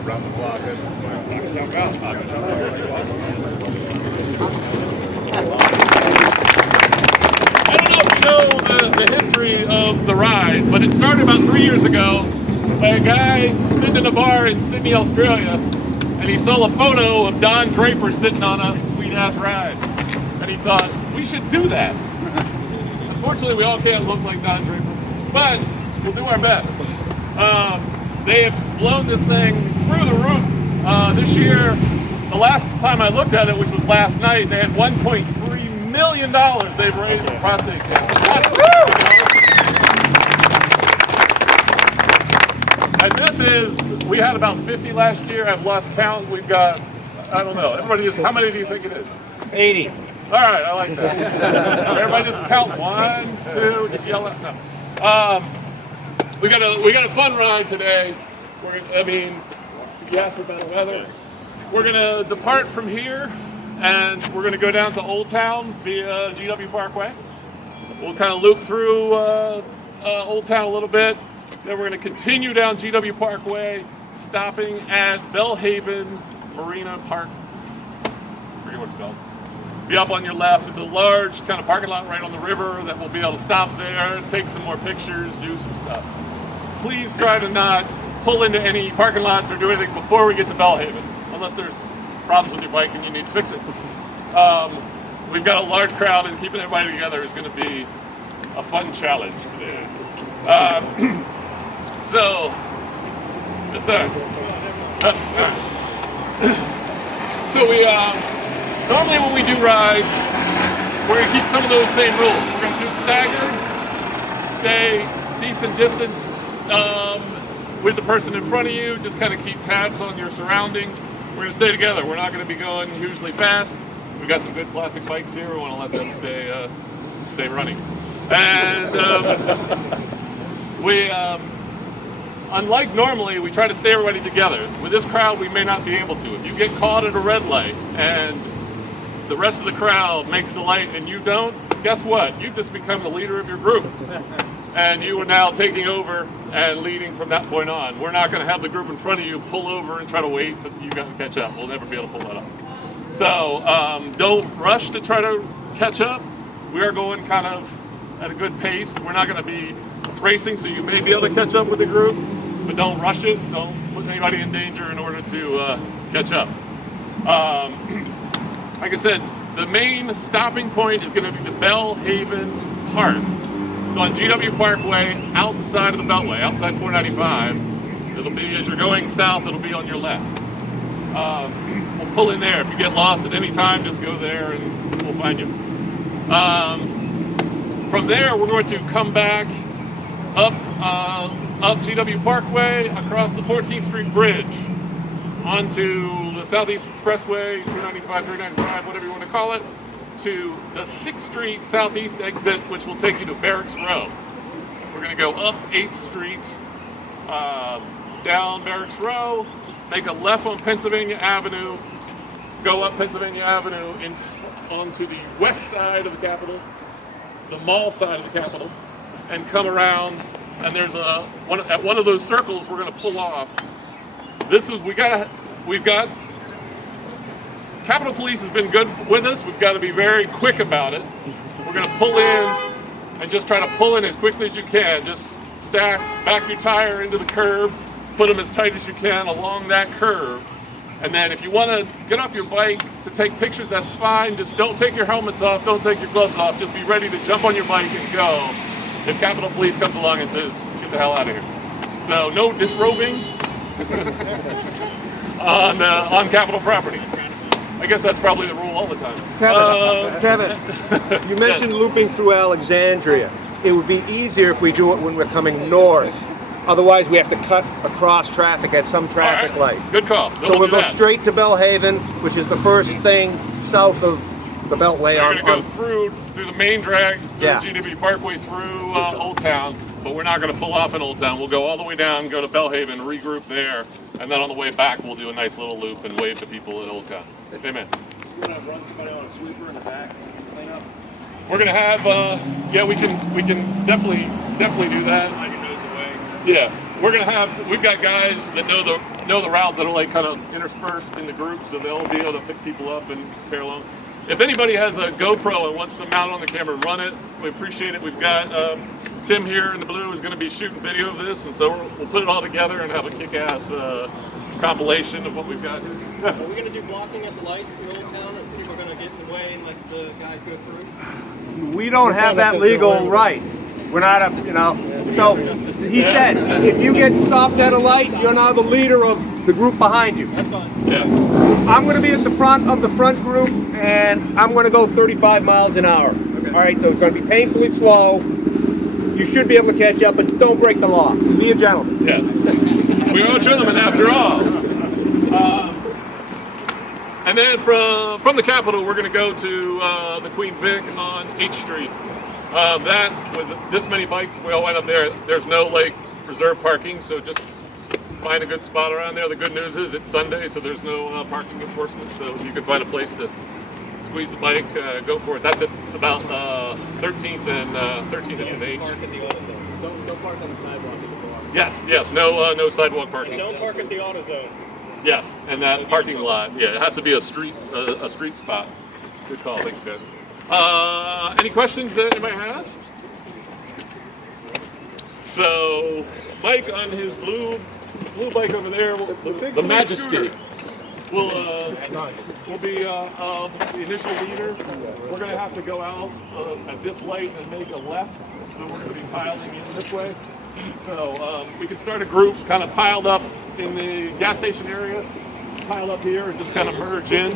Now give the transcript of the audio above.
Around the block. I don't know if you know the history of the ride, but it started about 3 years ago by a guy sitting in a bar in Sydney, Australia, and he saw a photo of Don Draper sitting on a sweet-ass ride, and he thought, we should do that. Unfortunately, we all can't look like Don Draper, but we'll do our best. They have blown this thing through the roof this year. The last time I looked at it, which was last night, they had $1.3 million they've raised for prostate cancer. And this is, we had about 50 last year. I've lost count. We've got, I don't know. Everybody just, how many do you think it is? 80. All right, I like that. Everybody just count 1, 2, just yell out. No. We got a fun ride today. You asked for better weather. We're gonna depart from here, and we're gonna go down to Old Town via GW Parkway. We'll kind of loop through Old Town a little bit. Then we're gonna continue down GW Parkway, stopping at Bellhaven Marina Park. I forget what it's called. Be up on your left. It's a large kind of parking lot right on the river that we'll be able to stop there, take some more pictures, do some stuff. Please try to not pull into any parking lots or do anything before we get to Bellhaven, unless there's problems with your bike and you need to fix it. We've got a large crowd, and keeping everybody together is going to be a fun challenge today. Yes, sir. So we normally when we do rides, we're going to keep some of those same rules. We're going to do staggered, stay decent distance with the person in front of you, just kind of keep tabs on your surroundings. We're going to stay together. We're not going to be going hugely fast. We've got some good classic bikes here. We want to let them stay running. And unlike normally, we try to stay everybody together. With this crowd, we may not be able to. If you get caught at a red light and the rest of the crowd makes the light and you don't, guess what? You've just become the leader of your group. And you are now taking over and leading from that point on. We're not going to have the group in front of you pull over and try to wait till you got to catch up. We'll never be able to pull that off. So don't rush to try to catch up. We are going kind of at a good pace. We're not going to be racing, so you may be able to catch up with the group, but don't rush it. Don't put anybody in danger in order to catch up. Like I said, the main stopping point is going to be the Bellhaven Park. So on GW Parkway, outside of the Beltway, outside 495, it'll be, as you're going south, it'll be on your left. We'll pull in there. If you get lost at any time, just go there and we'll find you. From there, we're going to come back up GW Parkway, across the 14th Street Bridge, onto the Southeast Expressway, 295, 395, whatever you want to call it, to the 6th Street Southeast exit, which will take you to Barracks Row. We're going to go up 8th Street, down Barracks Row, make a left on Pennsylvania Avenue, go up Pennsylvania Avenue onto the west side of the Capitol, the mall side of the Capitol, and come around, and there's at one of those circles we're going to pull off. We've got Capitol Police has been good with us. We've got to be very quick about it. We're going to pull in and just try to pull in as quickly as you can. Just back your tire into the curb, put them as tight as you can along that curve. And then if you want to get off your bike to take pictures, that's fine. Just don't take your helmets off, don't take your gloves off. Just be ready to jump on your bike and go if Capitol Police comes along and says, get the hell out of here. So no disrobing on Capitol property. I guess that's probably the rule all the time. Kevin, you mentioned looping through Alexandria. It would be easier if we do it when we're coming north. Otherwise, we have to cut across traffic at some traffic light. Good call. So we'll go straight to Bellhaven, which is the first thing south of the Beltway. We're going to go through the main drag, through GW Parkway, through Old Town, but we're not going to pull off in Old Town. We'll go all the way down, go to Bellhaven, regroup there, and then on the way back, we'll do a nice little loop and wave to people in Old Town. Amen. You want to run somebody on a sweeper in the back and clean up? We're going to have, we can definitely do that. Like it goes away. Yeah. we've got guys that know the route that'll like kind of interspersed in the group, so they'll be able to pick people up and carry along. If anybody has a GoPro and wants to mount on the camera and run it, we appreciate it. We've got Tim here in the blue is going to be shooting video of this, and so we'll put it all together and have a kick-ass compilation of what we've got here. Are we going to do blocking at the lights in Old Town, or people are going to get in the way and let the guys go through? We don't have that legal right. We're not a, you know, so he said, if you get stopped at a light, you're now the leader of the group behind you. That's fine. Yeah. I'm going to be at the front of the front group, and I'm going to go 35 miles an hour. Okay. All right, so it's going to be painfully slow. You should be able to catch up, but don't break the law. Be a gentleman. Yes. We are gentlemen after all. And then from the Capitol, we're going to go to the Queen Vic on H Street. That, with this many bikes, we all went up there. There's no like reserved parking, so just find a good spot around there. The good news is it's Sunday, so there's no parking enforcement, so you can find a place to squeeze the bike, go for it. That's at about 13th and 13th and H. Park at the auto zone. Don't park on the sidewalk at the bar. Yes, no sidewalk parking. Don't park at the auto zone. Yes, and that parking lot. Yeah, it has to be a street spot. Good call, thanks guys. Any questions that anybody has? So, Mike on his blue bike over there, the Majesty, will be the initial leader. We're going to have to go out at this light and make a left, so we're going to be piling in this way. So we can start a group kind of piled up in the gas station area, pile up here and just kind of merge in.